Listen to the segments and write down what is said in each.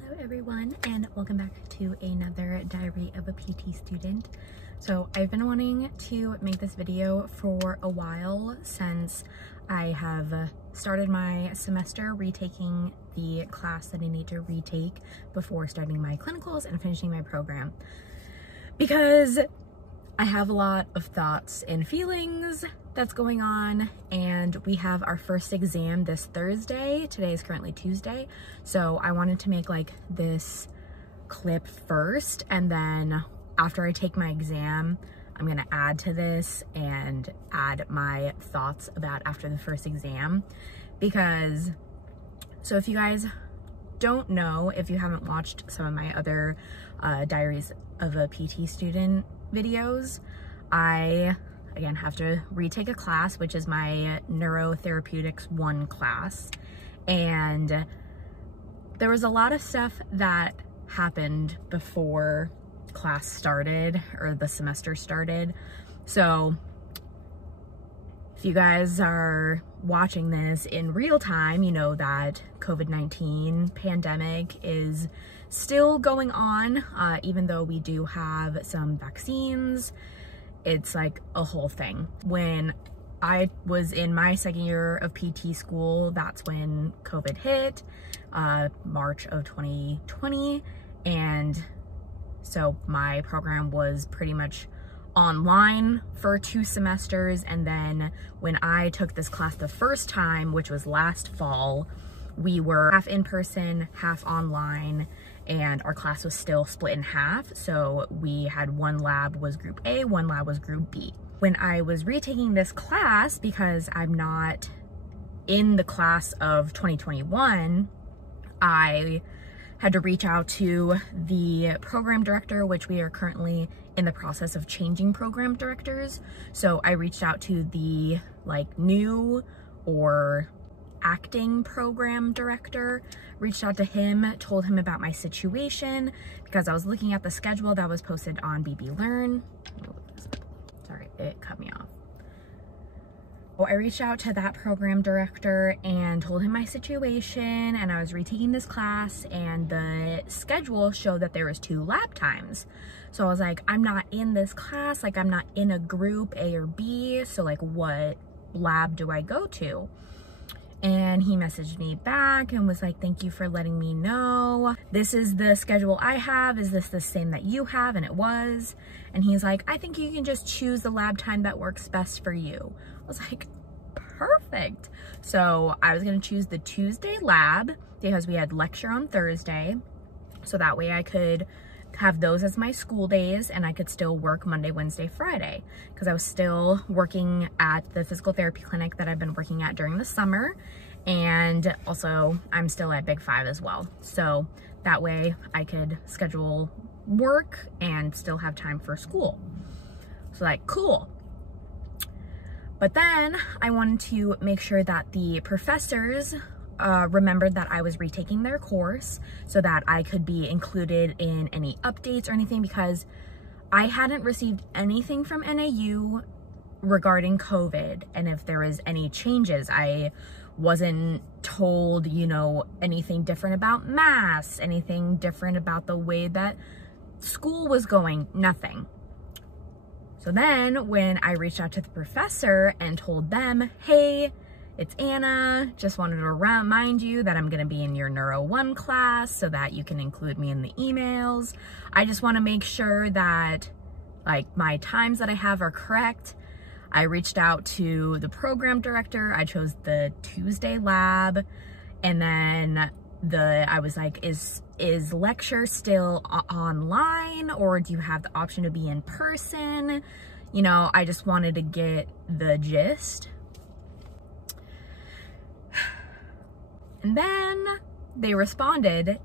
Hello everyone, and welcome back to another diary of a PT student. So I've been wanting to make this video for a while since I have started my semester retaking the class that I need to retake before starting my clinicals and finishing my program, because I have a lot of thoughts and feelings that's going on, and we have our first exam this Thursday. Today is currently Tuesday, so I wanted to make like this clip first, and then after I take my exam, I'm gonna add to this and add my thoughts about after the first exam. Because, so if you guys don't know, if you haven't watched some of my other diaries of a PT student videos, I again have to retake a class, which is my neurotherapeutics 1 class, and there was a lot of stuff that happened before class started, or the semester started. So if you guys are watching this in real time, you know that COVID-19 pandemic is still going on, even though we do have some vaccines. It's like a whole thing. When I was in my second year of PT school, that's when COVID hit, March of 2020. And so my program was pretty much online for 2 semesters. And then when I took this class the first time, which was last fall, we were half in person, half online, and our class was still split in half. So we had one lab was group A, one lab was group B. When I was retaking this class, because I'm not in the class of 2021, I had to reach out to the program director, which we are currently in the process of changing program directors. So I reached out to the like new or acting program director, reached out to him, told him about my situation, because I was looking at the schedule that was posted on BB Learn. Sorry, it cut me off. Well, I reached out to that program director and told him my situation, and I was retaking this class, and the schedule showed that there was 2 lab times. So I was like, I'm not in this class, like I'm not in a group A or B, so like what lab do I go to? And he messaged me back and was like, thank you for letting me know. This is the schedule I have. Is this the same that you have? And it was. And he's like, I think you can just choose the lab time that works best for you. I was like, perfect. So I was gonna choose the Tuesday lab because we had lecture on Thursday. So that way I could have those as my school days, and I could still work Monday, Wednesday, Friday, because I was still working at the physical therapy clinic that I've been working at during the summer, and also I'm still at Big 5 as well. So that way I could schedule work and still have time for school. So like, cool. But then I wanted to make sure that the professors remembered that I was retaking their course so that I could be included in any updates or anything, because I hadn't received anything from NAU regarding COVID, and if there was any changes. I wasn't told, you know, anything different about masks, anything different about the way that school was going, nothing. So then when I reached out to the professor and told them, hey, it's Anna, just wanted to remind you that I'm gonna be in your Neuro 1 class so that you can include me in the emails. I just wanna make sure that like my times that I have are correct. I reached out to the program director. I chose the Tuesday lab, and then I was like, is lecture still online, or do you have the option to be in person? You know, I just wanted to get the gist. And then they responded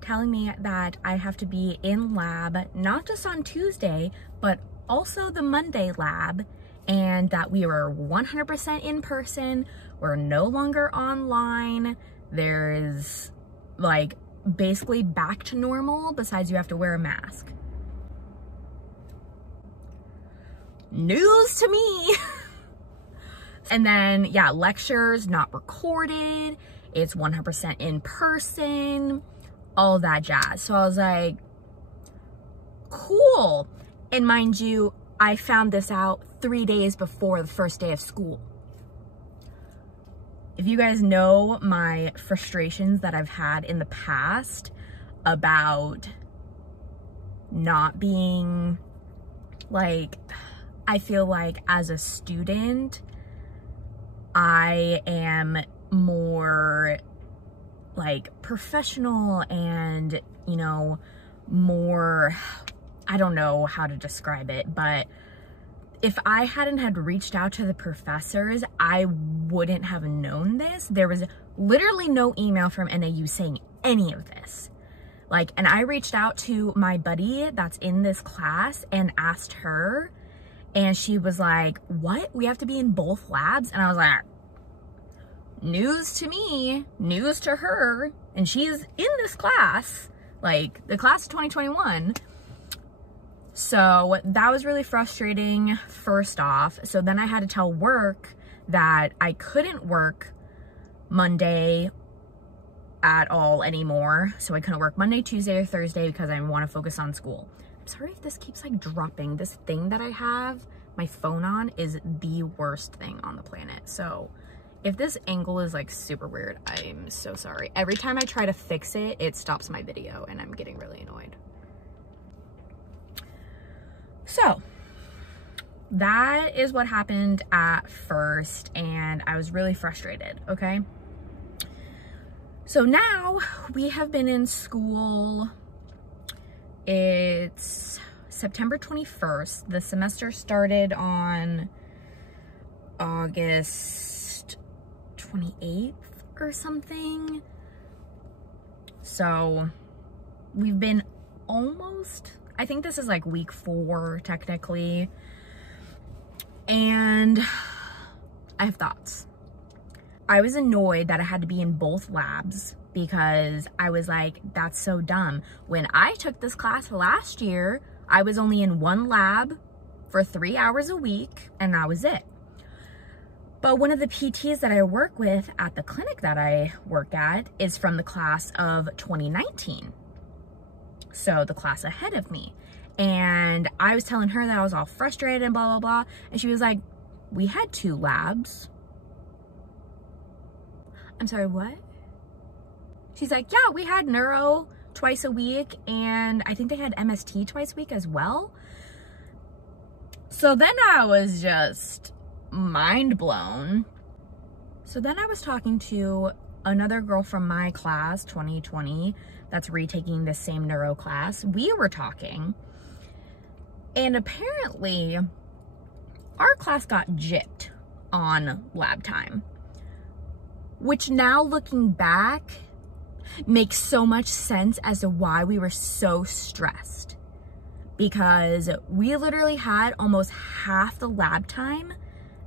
telling me that I have to be in lab, not just on Tuesday, but also the Monday lab, and that we were 100% in person. We're no longer online. There is like basically back to normal, besides you have to wear a mask. News to me. And then, yeah, lectures not recorded. It's 100% in person. all that jazz. So I was like, cool. And mind you, I found this out 3 days before the first day of school. If you guys know my frustrations that I've had in the past about not being, like, I feel like as a student, I am more like professional and, you know, more, I don't know how to describe it, but if I hadn't had reached out to the professors, I wouldn't have known this. There was literally no email from NAU saying any of this. Like, and I reached out to my buddy that's in this class and asked her, and she was like, what? We have to be in both labs? And I was like, news to me, news to her. And she's in this class, like the class of 2021. So that was really frustrating, first off. So then I had to tell work that I couldn't work Monday at all anymore. So I couldn't work Monday, Tuesday, or Thursday because I want to focus on school. I'm sorry if this keeps like dropping. This thing that I have my phone on is the worst thing on the planet. So if this angle is like super weird, I'm so sorry. Every time I try to fix it, it stops my video and I'm getting really annoyed. So that is what happened at first, and I was really frustrated, okay? So now we have been in school, it's September 21st. The semester started on August 28th or something. So we've been almost, I think this is like week 4 technically, and I have thoughts. I was annoyed that I had to be in both labs because I was like, that's so dumb. When I took this class last year, I was only in one lab for 3 hours a week and that was it. But one of the PTs that I work with at the clinic that I work at is from the class of 2019. So the class ahead of me. And I was telling her that I was all frustrated and blah, blah, blah. And she was like, we had 2 labs. I'm sorry, what? She's like, yeah, we had neuro twice a week. And I think they had MST twice a week as well. So then I was just mind blown. So then I was talking to another girl from my class, 2020, that's retaking the same neuro class. We were talking, and apparently our class got gypped on lab time, which now looking back makes so much sense as to why we were so stressed, because we literally had almost half the lab time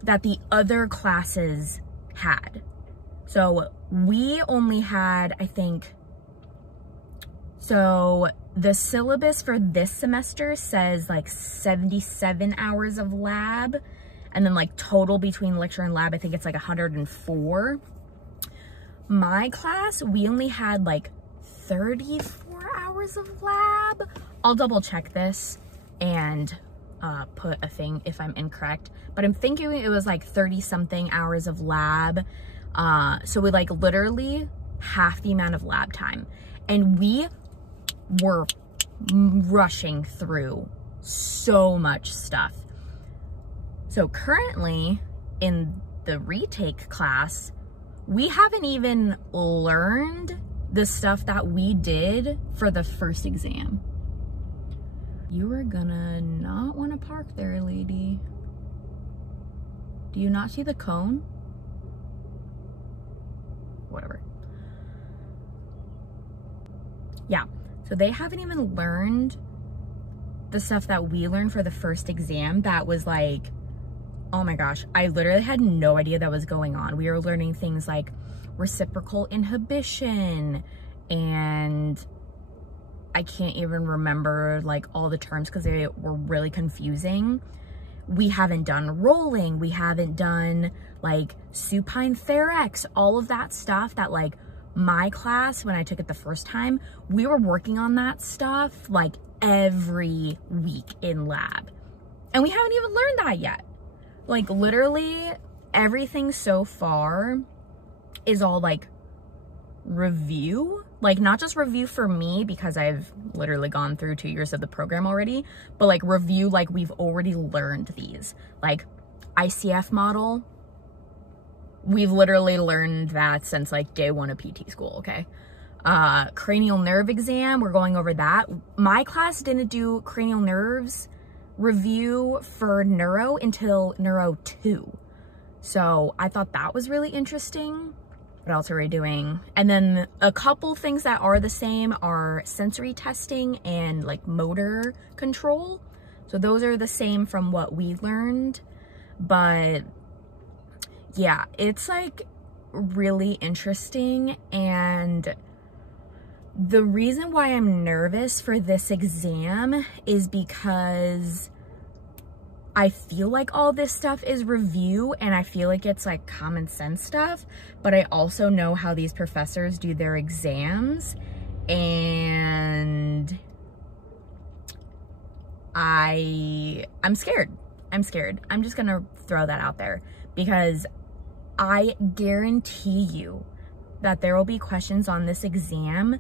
that the other classes had. So we only had, I think, so the syllabus for this semester says like 77 hours of lab, and then like total between lecture and lab, I think it's like 104. My class, we only had like 34 hours of lab. I'll double check this and put a thing if I'm incorrect, but I'm thinking it was like 30 something hours of lab. So we like literally half the amount of lab time, and we were rushing through so much stuff. So currently in the retake class, we haven't even learned the stuff that we did for the first exam. You are gonna not want to park there, lady. Do you not see the cone? Whatever. Yeah, so they haven't even learned the stuff that we learned for the first exam. That was like, oh my gosh, I literally had no idea that was going on. We were learning things like reciprocal inhibition, and I can't even remember like all the terms because they were really confusing. We haven't done rolling. We haven't done like supine therex, all of that stuff that like my class, when I took it the first time, we were working on that stuff like every week in lab. And we haven't even learned that yet. Like literally everything so far is all like review. Like not just review for me because I've literally gone through 2 years of the program already, but like review like we've already learned these. Like ICF model, we've literally learned that since like day 1 of PT school, okay? Cranial nerve exam, we're going over that. My class didn't do cranial nerves review for neuro until neuro 2. So I thought that was really interesting. What else are we doing? And then a couple things that are the same are sensory testing and like motor control. So those are the same from what we learned. But yeah, it's like really interesting. And the reason why I'm nervous for this exam is because I feel like all this stuff is review and I feel like it's like common sense stuff, but I also know how these professors do their exams, and I'm scared. I'm scared. I'm just gonna throw that out there because I guarantee you that there will be questions on this exam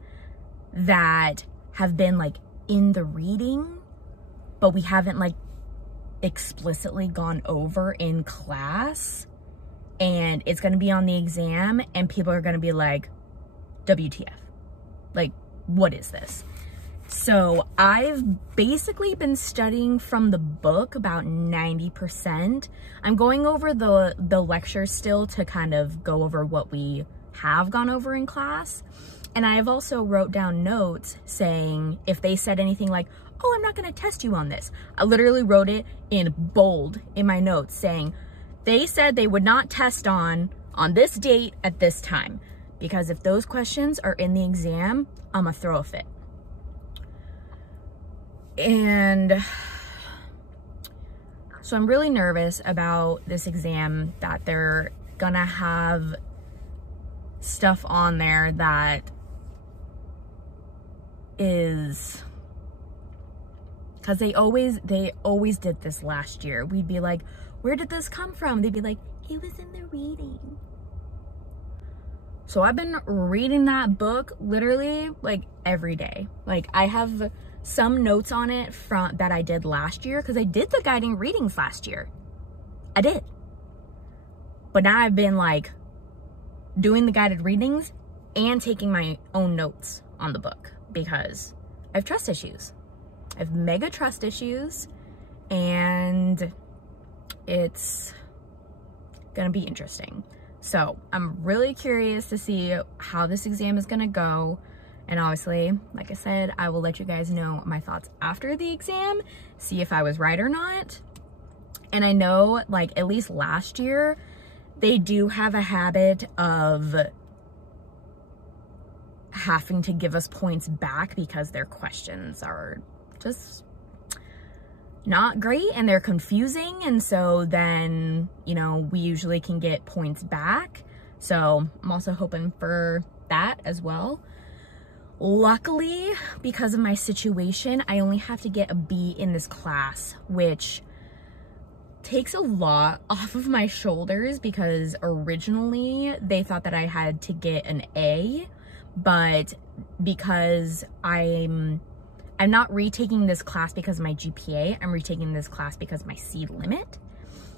that have been like in the reading, but we haven't like explicitly gone over in class, and it's going to be on the exam and people are going to be like, WTF, like what is this? So I've basically been studying from the book about 90%. I'm going over the lectures still to kind of go over what we have gone over in class, and I've also wrote down notes saying if they said anything like, oh, I'm not going to test you on this. I literally wrote it in bold in my notes saying they said they would not test on this date at this time, because if those questions are in the exam, I'm gonna throw a fit. And so I'm really nervous about this exam, that they're gonna have stuff on there that is, because they always did this last year. We'd be like, where did this come from? They'd be like, it was in the reading. So I've been reading that book literally like every day. Like I have some notes on it from that I did last year, because I did the guiding readings last year. I did. But now I've been like doing the guided readings and taking my own notes on the book because I have trust issues. I have mega trust issues, and it's gonna be interesting. So I'm really curious to see how this exam is gonna go. And obviously, like I said, I will let you guys know my thoughts after the exam, see if I was right or not. And I know, like, at least last year, they do have a habit of having to give us points back because their questions are just not great and they're confusing. And so then, you know, we usually can get points back. So I'm also hoping for that as well. Luckily, because of my situation, I only have to get a B in this class, which takes a lot off of my shoulders, because originally they thought that I had to get an A, but because I'm not retaking this class because of my GPA, I'm retaking this class because of my C limit.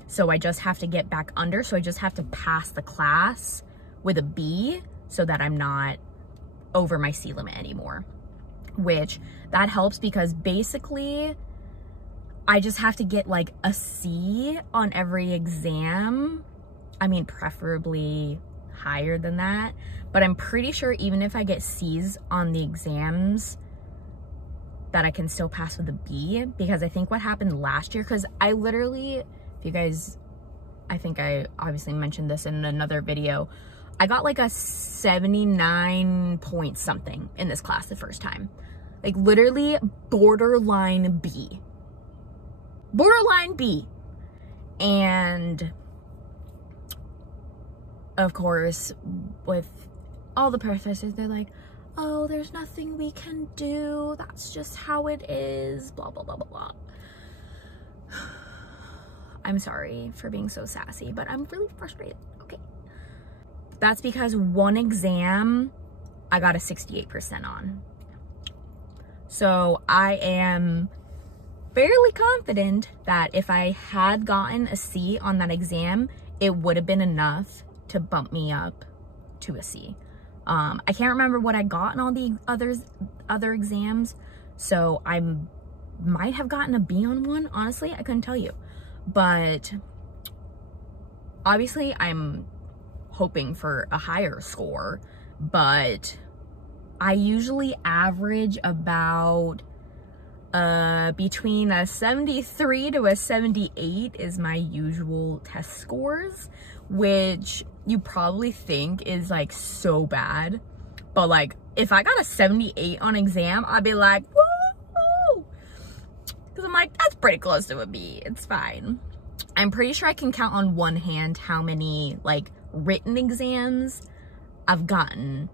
So I just have to get back under, so I just have to pass the class with a B so that I'm not over my C limit anymore, which that helps because basically I just have to get like a C on every exam. I mean, preferably higher than that, but I'm pretty sure even if I get C's on the exams that I can still pass with a B, because I think what happened last year, because I literally, if you guys, I think I obviously mentioned this in another video, I got like a 79 point something in this class the first time. Like literally borderline B. Borderline B. And of course, with all the professors, they're like, oh, there's nothing we can do. That's just how it is, blah, blah, blah, blah, blah. I'm sorry for being so sassy, but I'm really frustrated, okay? That's because one exam I got a 68% on. So I am fairly confident that if I had gotten a C on that exam, it would have been enough to bump me up to a C. I can't remember what I got in all the other exams, so I might have gotten a B on one. Honestly, I couldn't tell you. But obviously I'm hoping for a higher score, but I usually average about between a 73 to a 78 is my usual test scores, which you probably think is like so bad, but like if I got a 78 on exam, I'd be like, whoa, because I'm like, that's pretty close to a B. It's fine. I'm pretty sure I can count on one hand how many like written exams I've gotten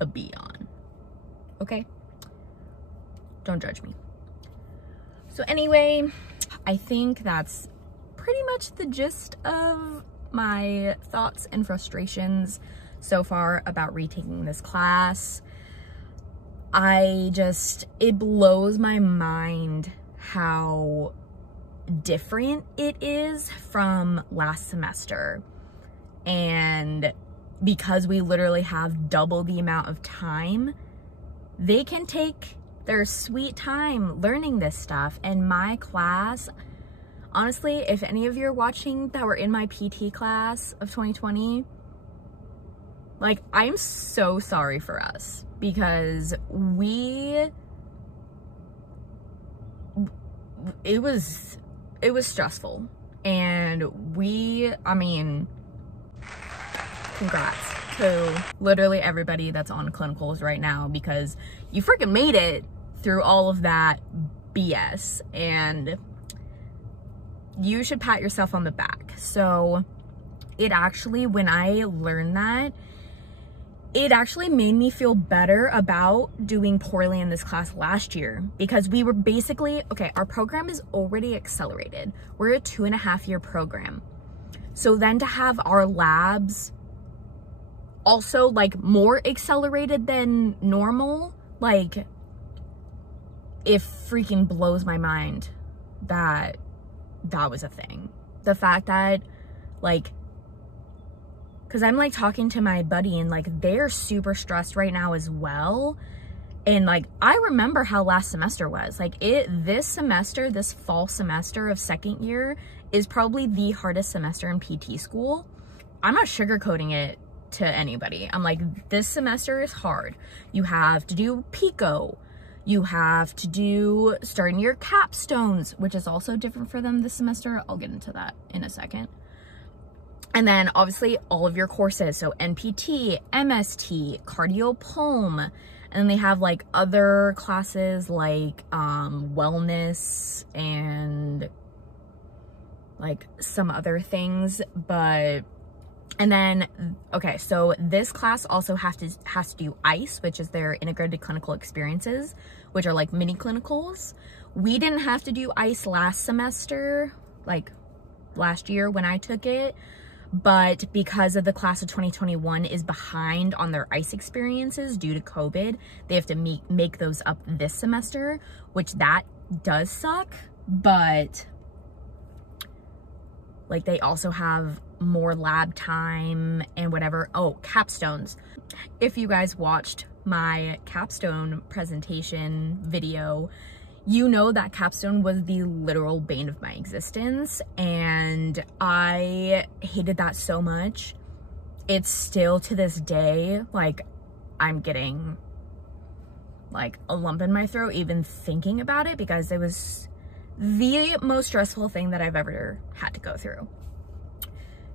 a B on. Okay? Don't judge me. So anyway, I think that's pretty much the gist of my thoughts and frustrations so far about retaking this class. It blows my mind how different it is from last semester. And because we literally have double the amount of time, they can take their sweet time learning this stuff. And my class, honestly, if any of you are watching that were in my PT class of 2020, like, I'm so sorry for us, because it was stressful. And I mean, congrats to literally everybody that's on clinicals right now, because you freaking made it through all of that BS, and you should pat yourself on the back. So it actually, when I learned that, it actually made me feel better about doing poorly in this class last year, because we were basically, okay, our program is already accelerated. We're a 2.5-year program. So then to have our labs also like more accelerated than normal, like, it freaking blows my mind that that was a thing. The fact that, like, because I'm like talking to my buddy and like they're super stressed right now as well. And like, I remember how last semester was. Like, this semester, this fall semester of second year is probably the hardest semester in PT school. I'm not sugarcoating it to anybody. I'm like, this semester is hard. You have to do PICO. You have to do starting your capstones, which is also different for them this semester. I'll get into that in a second. And then obviously all of your courses. So NPT, MST, cardio pulm. And then they have like other classes like wellness and like some other things. But, and then, okay, so this class also has to do ICE, which is their integrated clinical experiences, which are like mini clinicals. We didn't have to do ICE last semester, like last year when I took it. But because of the class of 2021 is behind on their ICE experiences due to COVID, they have to make those up this semester, which that does suck. But like, they also have more lab time and whatever. Oh, capstones. If you guys watched my capstone presentation video, you know that capstone was the literal bane of my existence, and I hated that so much. It's still to this day, like, I'm getting like a lump in my throat even thinking about it, because it was the most stressful thing that I've ever had to go through.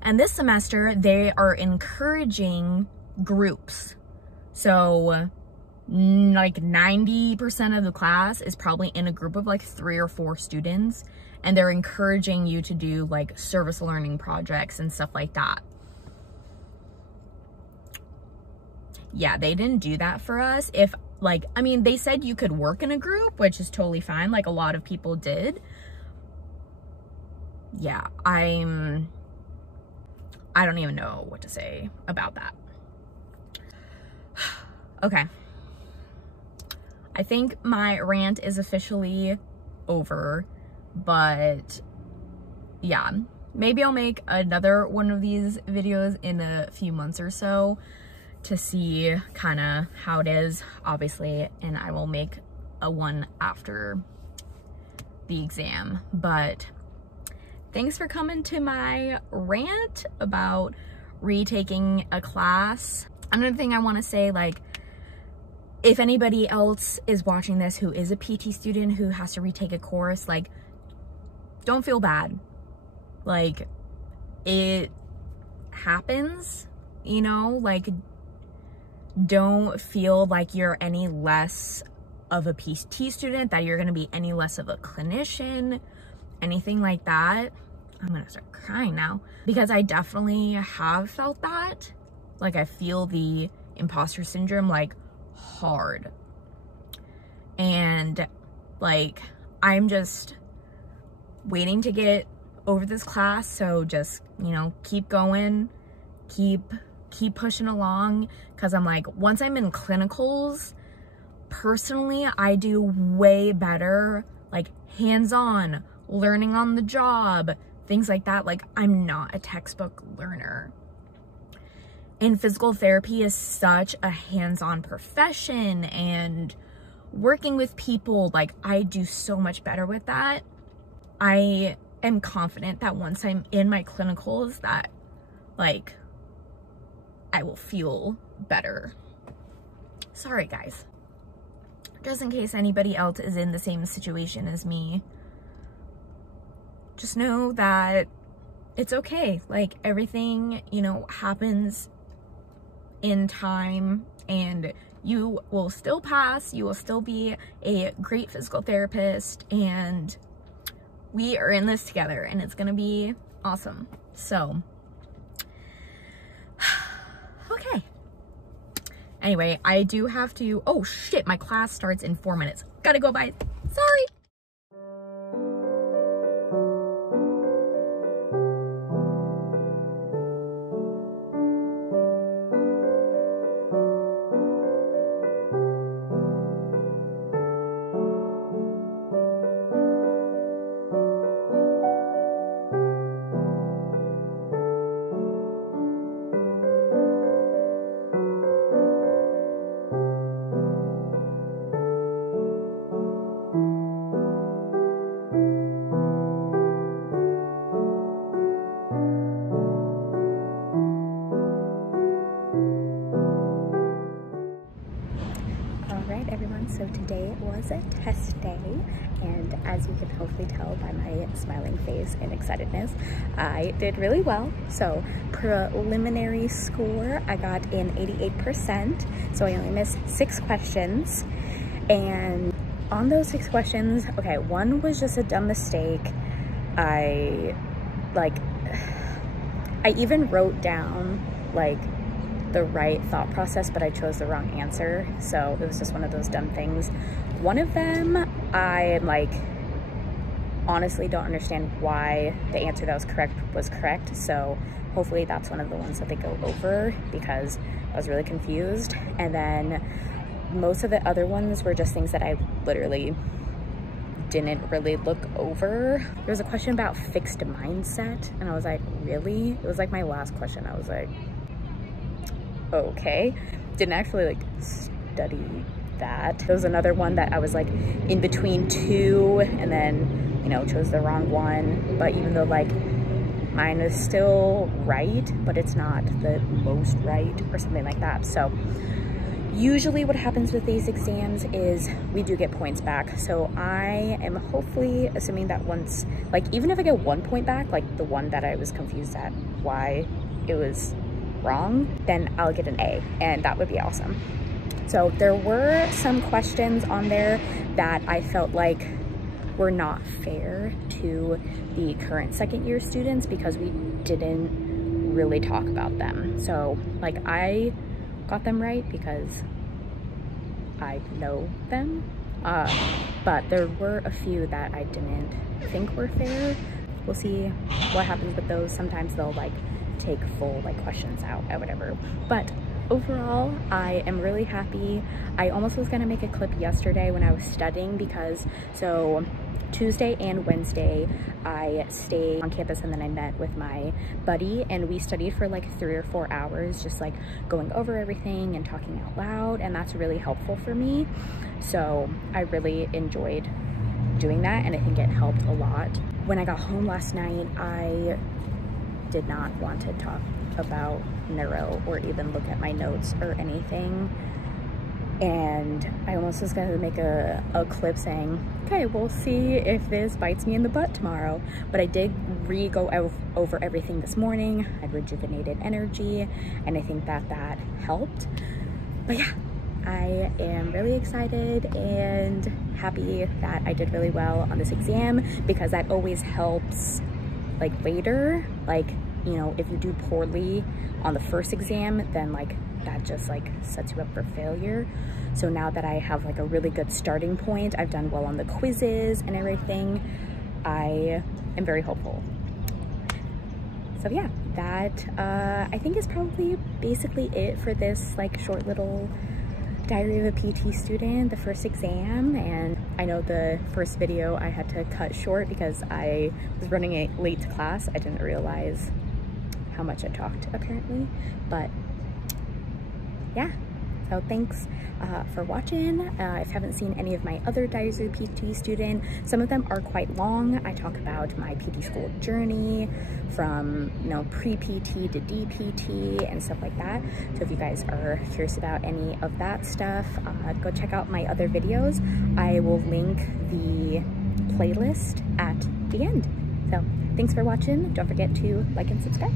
And this semester, they are encouraging groups. So like 90% of the class is probably in a group of like 3 or 4 students, and they're encouraging you to do like service learning projects and stuff like that. yeah, they didn't do that for us. If like, I mean, they said you could work in a group, which is totally fine. Like a lot of people did. Yeah, I don't even know what to say about that. Okay. I think my rant is officially over, but yeah, maybe I'll make another one of these videos in a few months or so to see kind of how it is, obviously, and I will make a one after the exam. But thanks for coming to my rant about retaking a class. Another thing I want to say, like, if anybody else is watching this who is a PT student who has to retake a course, like, don't feel bad. Like, it happens, you know, like, don't feel like you're any less of a PT student, that you're going to be any less of a clinician, anything like that. I'm going to start crying now because I definitely have felt that. Like, I feel the imposter syndrome, like, hard. And, like, I'm just waiting to get over this class, so just, you know, keep going, keep pushing along, because I'm like, once I'm in clinicals, personally, I do way better, like, hands-on, learning on the job, things like that. Like, I'm not a textbook learner. And physical therapy is such a hands-on profession, and working with people, like, I do so much better with that. I am confident that once I'm in my clinicals that, like, I will feel better. Sorry, guys. Just in case anybody else is in the same situation as me, just know that it's okay. Like, everything, you know, happens in time, and you will still pass. You will still be a great physical therapist, and we are in this together, and it's gonna be awesome. So, okay. Anyway, I do have to, oh shit, my class starts in 4 minutes. Gotta go, bye. Sorry. So today was a test day, and as you can hopefully tell by my smiling face and excitedness, I did really well. So preliminary score, I got an 88%, so I only missed 6 questions. And on those 6 questions, okay, one was just a dumb mistake. I even wrote down, like, the right thought process, but I chose the wrong answer, so it was just one of those dumb things. One of them, I like honestly don't understand why the answer that was correct, so hopefully that's one of the ones that they go over, because I was really confused. And then most of the other ones were just things that I literally didn't really look over. There was a question about fixed mindset, and I was like, really? It was like my last question. I was like, okay. Didn't actually like study that. There was another one that I was like in between 2, and then, you know, chose the wrong one. But even though, like, mine is still right, but it's not the most right or something like that. So usually what happens with these exams is we do get points back. So I am hopefully assuming that once, like, even if I get 1 point back, like the one that I was confused at why it was wrong, then I'll get an A, and that would be awesome. So there were some questions on there that I felt like were not fair to the current second-year students because we didn't really talk about them. So, like, I got them right because I know them. But there were a few that I didn't think were fair. We'll see what happens with those. Sometimes they'll like take full like questions out or whatever. But overall, I am really happy. I almost was gonna make a clip yesterday when I was studying because so Tuesday and Wednesday I stayed on campus and then I met with my buddy and we studied for like 3 or 4 hours, just like going over everything and talking out loud, and that's really helpful for me. So I really enjoyed doing that and I think it helped a lot. When I got home last night, I did not want to talk about neuro or even look at my notes or anything. And I almost was gonna make a clip saying, okay, we'll see if this bites me in the butt tomorrow. But I did go over everything this morning. I had rejuvenated energy and I think that that helped. But yeah, I am really excited and happy that I did really well on this exam because that always helps like later. Like, you know, if you do poorly on the first exam, then like that just like sets you up for failure. So now that I have like a really good starting point, I've done well on the quizzes and everything, I am very hopeful. So yeah, that I think is probably basically it for this like short little diary of a PT student, the first exam. And I know the first video I had to cut short because I was running late to class. I didn't realize how much I talked apparently, but yeah, so thanks for watching. If you haven't seen any of my other diaries of a PT student, some of them are quite long. I talk about my PT school journey from, you know, pre-PT to DPT and stuff like that. So if you guys are curious about any of that stuff, go check out my other videos. I will link the playlist at the end. So thanks for watching. Don't forget to like and subscribe.